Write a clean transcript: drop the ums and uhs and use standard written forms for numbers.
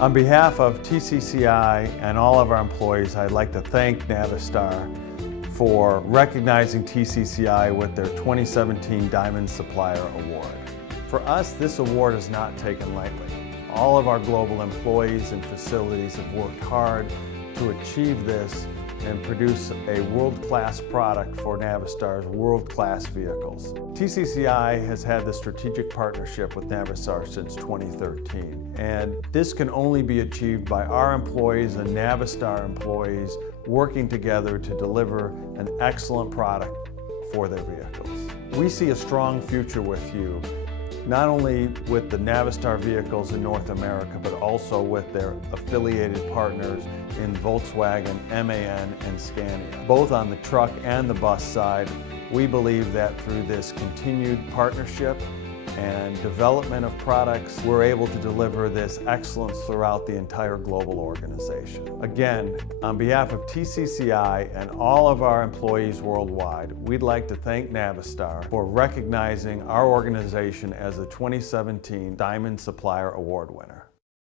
On behalf of TCCI and all of our employees, I'd like to thank Navistar for recognizing TCCI with their 2017 Diamond Supplier Award. For us, this award is not taken lightly. All of our global employees and facilities have worked hard to achieve this and produce a world-class product for Navistar's world-class vehicles. TCCI has had the strategic partnership with Navistar since 2013, and this can only be achieved by our employees and Navistar employees working together to deliver an excellent product for their vehicles. We see a strong future with you, not only with the Navistar vehicles in North America, but also with their affiliated partners in Volkswagen, MAN, and Scania. Both on the truck and the bus side, we believe that through this continued partnership and development of products, we're able to deliver this excellence throughout the entire global organization. Again, on behalf of TCCI and all of our employees worldwide, we'd like to thank Navistar for recognizing our organization as the 2017 Diamond Supplier Award winner.